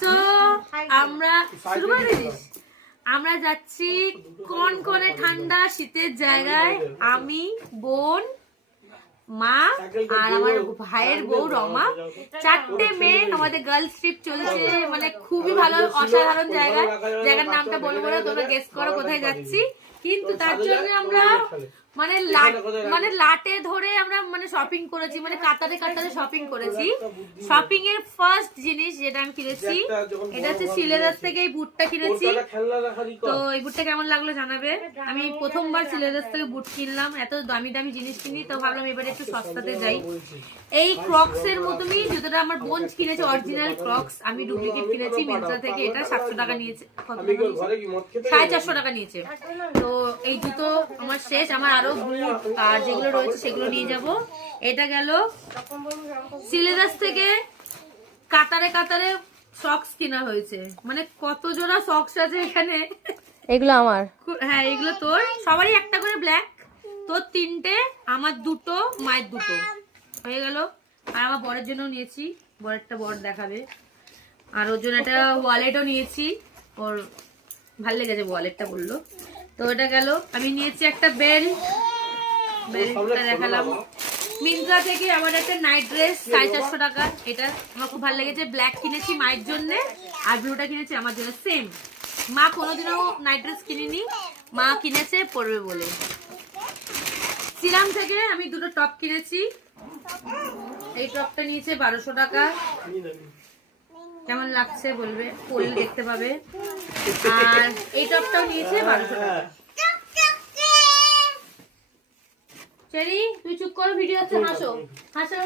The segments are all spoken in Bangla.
সো আমরা শুরু করে দিস। আমরা যাচ্ছি কনকনে ঠান্ডা শীতের জায়গায়, আমি, বোন, মা আর আমার ভাইয়ের বউ রমা, 4টে মেয়ে। আমাদের গার্লস ট্রিপ চলছে, মানে খুবই ভালো অসাধারণ জায়গা। জায়গার নামটা বলবো না, তোমরা গেস করো কোথায় যাচ্ছি। কিন্তু তার জন্য আমরা মানে লাটে ধরে আমরা মানে শপিং করেছি, মানে কাতারে কাতারে শপিং করেছি। শপিং এর ফার্স্ট জিনিস যেটা আমি কিনেছি, এটা হচ্ছে সিলেদাস থেকে এই বুটটা কিনেছি। তো এই বুটটা কেমন লাগলো জানাবে। আমি প্রথমবার সিলেদাস থেকে বুট কিনলাম, এত দামি দামি জিনিস কিনি, তো ভাবলাম এবারে একটু সস্তাতে যাই। এই ক্রক্স এর মতনই জুতোটা আমার বোন কিনেছে, অরিজিনাল ক্রক্স। আমি ডুপ্লিকেট কিনেছি মিন্ত্রা থেকে। এটা 700 টাকা নিয়েছে, 450 টাকা নিয়েছে। তো এই জুতো আমার শেষ, আমার আরো বুট আর যেগুলো রয়েছে সেগুলো নিয়ে যাব। এটা গেল সিলেদাস থেকে কাতারে কাতারে সক্স কিনা হয়েছে, মানে কত জোড়া সক্স আছে এখানে। এগুলো আমার, হ্যাঁ এগুলো তোর, সবারই একটা করে ব্ল্যাক, তোর 3টে, আমার 2টো, মায়ের 2টো হয়ে গেল। আর আমার বরের জন্য নিয়েছি, বরেরটা বর দেখাবে। আর ওর জন্য একটা ওয়ালেটও নিয়েছি, ওর ভাল লেগেছে ওয়ালেটটা বললো। তো এটা গেল। আমি নিয়েছি একটা বেল্টটা দেখালাম মিন্ত্রা থেকে। আমার একটা নাইট ড্রেস 450 টাকা, এটা আমার খুব ভালো লেগেছে। ব্ল্যাক কিনেছি মায়ের জন্য, আর ব্লুটা কিনেছি আমার জন্য। সেম, মা কোনোদিনও নাইট ড্রেস কিনিনি, মা কিনেছে পরবে বলে। সিরাম থেকে আমি 2টো টপ কিনেছি। এই টপটা নিয়েছে 1200 টাকা, কেমন লাগছে বলবে, পরলে দেখতে পাবে। আর এই টপটাও নিয়েছে 1200 টাকা। চেরি তুই চুপ করো, ভিডিও হচ্ছে, হাসো হাসো।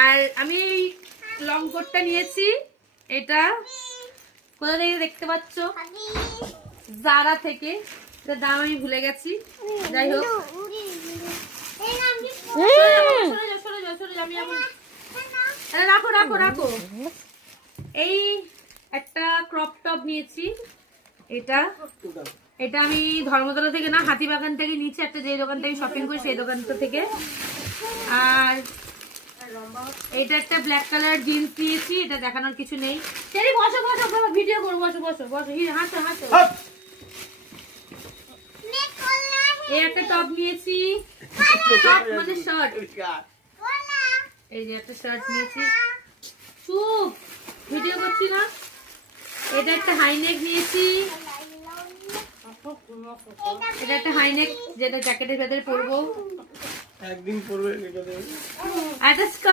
আর আমি লং কোটটা নিয়েছি, এটা কোথা থেকে দেখতে পাচ্ছ, জারা থেকে। এটার দাম আমি ভুলে গেছি, যাই হোক। রাখো রাখো রাখো। এই একটা ক্রপ টপ নিয়েছি, এটা আমি ধর্মতলা থেকে না, হাতিবাগান থেকে নিয়েছি, একটা যে দোকান থেকে শপিং করি সেই দোকানটা থেকে। আর এটা একটা ব্ল্যাক কালার জিন্স নিয়েছি, এটা দেখানোর কিছু নেই। সেরি বসো বসো, ভিডিও করবো, বসো বসো বসো, হাসো হাসো। এই একটা টপ নিয়েছি, টপ মানে শার্ট, এই যে একটা শার্ট নিয়েছি। চুপ, ভিডিও করছি না। এটা একটা হাইনেক নিয়েছি, এটা একটা হাইনেক যেটা জ্যাকেটের ভেতরে পরবো, একদিন পরবে।